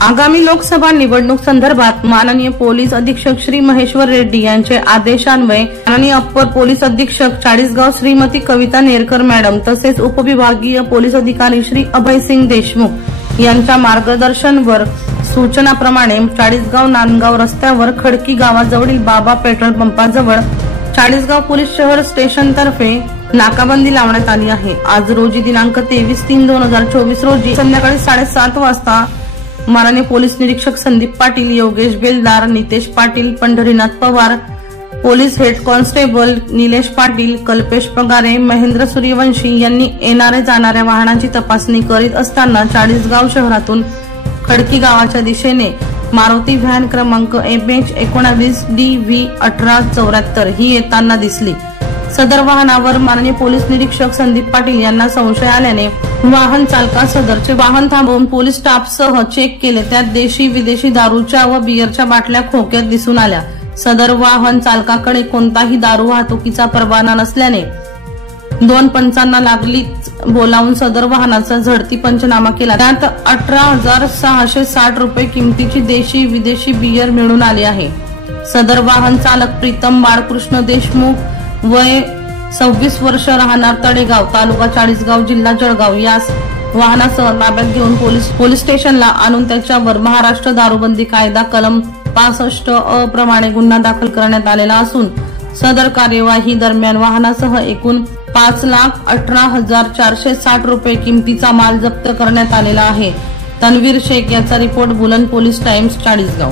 आगामी लोकसभा निवडणूक संदर्भात माननीय पोलीस अधीक्षक श्री महेश्वर रेड्डी यांचे आदेशान्वये माननीय अप्पर पोलीस अधीक्षक चाळीसगाव श्रीमती कविता नेरकर मॅडम तसेच उपविभागीय पोलीस अधिकारी श्री अभयसिंग देशमुख यांच्या मार्गदर्शनवर सूचनाप्रमाणे चाळीसगाव नांदगाव रस्त्यावर खडकी गावाजवळील बाबा पेट्रोल पंपाजवळ चाळीसगाव पोलीस शहर स्टेशन तर्फे नाकाबंदी लावण्यात आली आहे। आज रोजी दिनांक 23/3/2024 रोजी संध्याकाळी 7:30 वाजता माननीय पोलीस निरीक्षक संदीप पाटील, योगेश बेलदार, Nitesh Patil, Pandharinath Pawar, police head constable Nilesh Patil, Kalpesh Pagare, Mahendra Suryavanshi यांनी येणारे जाणाऱ्या वाहनांची तपासणी करीत असताना चाळीसगाव शहरातून खडकी गावाच्या दिशेने मारुती व्हॅन क्रमांक MH19DV1874 ही येताना दिसली। सदर वाहनावर माननीय पोलीस निरीक्षक संदीप पाटील यांना संशय आल्याने वाहन चालका सदरचे वाहन थांबवून पोलीस स्टाफसह चेक केले। त्यात देशी विदेशी दारूच्या व बियरच्या बाटल्या खोक्यात दिसून आल्या। सदर वाहन चालकाकडे कोणताही दारू वाहतुकीचा परवाना नसल्याने 2 पंचांना लागलीच बोलावून सदर वाहनाचा झडती पंचनामा केला। त्यात 18,660 रुपये किमतीची देशी विदेशी बियर मिळून आली आहे। सदर वाहन चालक प्रीतम बाळकृष्ण देशमुख, वय 26 वर्ष, राहणार तडेगाव, तालुका चाळीसगाव, जिल्हा जळगाव यास वाहनासह ताब्यात घेऊन पोलीस स्टेशनला आणून त्याच्यावर महाराष्ट्र दारूबंदी कायदा कलम 65 प्रमाणे गुन्हा दाखल करण्यात आलेला असून सदर कार्यवाही दरम्यान वाहनासह एकूण 5,18,460 रुपये किमतीचा माल जप्त करण्यात आलेला आहे। तन्वीर शेख याचा रिपोर्ट बुलंद पोलीस टाइम्स चाळीसगाव।